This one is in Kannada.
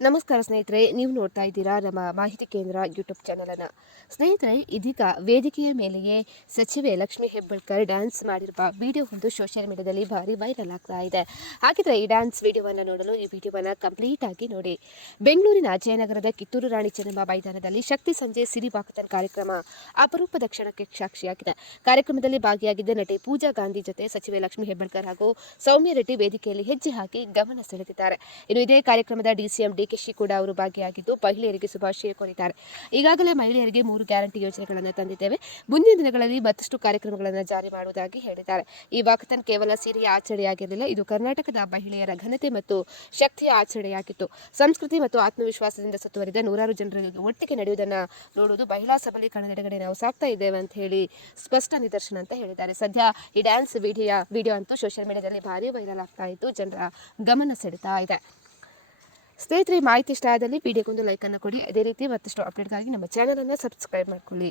ನಮಸ್ಕಾರ ಸ್ನೇಹಿತರೆ, ನೀವು ನೋಡ್ತಾ ಇದ್ದೀರಾ ನಮ್ಮ ಮಾಹಿತಿ ಕೇಂದ್ರ ಯೂಟ್ಯೂಬ್ ಚಾನಲನ್ನು ಸ್ನೇಹಿತರೆ, ಇದೀಗ ವೇದಿಕೆಯ ಮೇಲೆಯೇ ಸಚಿವೆ ಲಕ್ಷ್ಮೀ ಹೆಬ್ಬಳ್ಕರ್ ಡ್ಯಾನ್ಸ್ ಮಾಡಿರುವ ವಿಡಿಯೋ ಒಂದು ಸೋಷಿಯಲ್ ಮೀಡಿಯಾದಲ್ಲಿ ಭಾರಿ ವೈರಲ್ ಆಗ್ತಾ ಇದೆ. ಹಾಗಿದ್ರೆ ಈ ಡ್ಯಾನ್ಸ್ ವಿಡಿಯೋವನ್ನು ನೋಡಲು ಈ ವಿಡಿಯೋವನ್ನು ಕಂಪ್ಲೀಟ್ ಆಗಿ ನೋಡಿ. ಬೆಂಗಳೂರಿನ ಜಯನಗರದ ಕಿತ್ತೂರು ರಾಣಿ ಚೆನ್ನಮ್ಮ ಮೈದಾನದಲ್ಲಿ ಶಕ್ತಿ ಸಂಜೆ ಸಿರಿವಾಕತನ್ ಕಾರ್ಯಕ್ರಮ ಅಪರೂಪದ ಕ್ಷಣಕ್ಕೆ ಸಾಕ್ಷಿಯಾಗಿದೆ. ಕಾರ್ಯಕ್ರಮದಲ್ಲಿ ಭಾಗಿಯಾಗಿದ್ದ ನಟಿ ಪೂಜಾ ಗಾಂಧಿ ಜೊತೆ ಸಚಿವೆ ಲಕ್ಷ್ಮೀ ಹೆಬ್ಬಳ್ಕರ್ ಹಾಗೂ ಸೌಮ್ಯ ರೆಡ್ಡಿ ವೇದಿಕೆಯಲ್ಲಿ ಹೆಜ್ಜೆ ಹಾಕಿ ಗಮನ ಸೆಳೆದಿದ್ದಾರೆ. ಇನ್ನು ಇದೇ ಕಾರ್ಯಕ್ರಮದ ಡಿಸಿಎಂ ಡಿಕೆಶಿ ಕೂಡ ಅವರು ಭಾಗಿಯಾಗಿದ್ದು ಮಹಿಳೆಯರಿಗೆ ಶುಭಾಶಯ ಕೋರಿದ್ದಾರೆ. ಈಗಾಗಲೇ ಮಹಿಳೆಯರಿಗೆ ಮೂರು ಗ್ಯಾರಂಟಿ ಯೋಜನೆಗಳನ್ನು ತಂದಿದ್ದೇವೆ. ಮುಂದಿನ ದಿನಗಳಲ್ಲಿ ಮತ್ತಷ್ಟು ಕಾರ್ಯಕ್ರಮಗಳನ್ನು ಜಾರಿ ಮಾಡುವುದಾಗಿ ಹೇಳಿದ್ದಾರೆ. ಈ ವಾಕಥನ್ ಕೇವಲ ಸೀರೆಯ ಆಚರಣೆಯಾಗಿರಲಿಲ್ಲ, ಇದು ಕರ್ನಾಟಕದ ಮಹಿಳೆಯರ ಘನತೆ ಮತ್ತು ಶಕ್ತಿಯ ಆಚರಣೆಯಾಗಿತ್ತು. ಸಂಸ್ಕೃತಿ ಮತ್ತು ಆತ್ಮವಿಶ್ವಾಸದಿಂದ ಸುತ್ತುವರಿದ ನೂರಾರು ಜನರಿಗೆ ಒಟ್ಟಿಗೆ ನಡೆಯುವುದನ್ನು ನೋಡುವುದು ಮಹಿಳಾ ಸಬಲೀಕರಣದೆಡೆಗಡೆ ನಾವು ಸಾಕ್ತಾ ಇದ್ದೇವೆ ಅಂತ ಹೇಳಿ ಸ್ಪಷ್ಟ ನಿದರ್ಶನ ಅಂತ ಹೇಳಿದ್ದಾರೆ. ಸದ್ಯ ಈ ಡ್ಯಾನ್ಸ್ ವಿಡಿಯೋ ವಿಡಿಯೋ ಅಂತೂ ಸೋಷಿಯಲ್ ಮೀಡಿಯಾದಲ್ಲಿ ಭಾರಿ ವೈರಲ್ ಆಗ್ತಾ ಇದ್ದು ಜನರ ಗಮನ ಸೆಳೆತಾ ಇದೆ. ಸ್ನೇಹಿತರೆ ಮಾಹಿತಿ ಇಷ್ಟ ಆದಲ್ಲಿ ವಿಡಿಯೋಗೊಂದು ಲೈಕನ್ನು ಕೊಡಿ. ಅದೇ ರೀತಿ ಮತ್ತಷ್ಟು ಅಪ್ಡೇಟ್ಗಾಗಿ ನಮ್ಮ ಚಾನಲನ್ನು ಸಬ್ಸ್ಕ್ರೈಬ್ ಮಾಡ್ಕೊಳ್ಳಿ.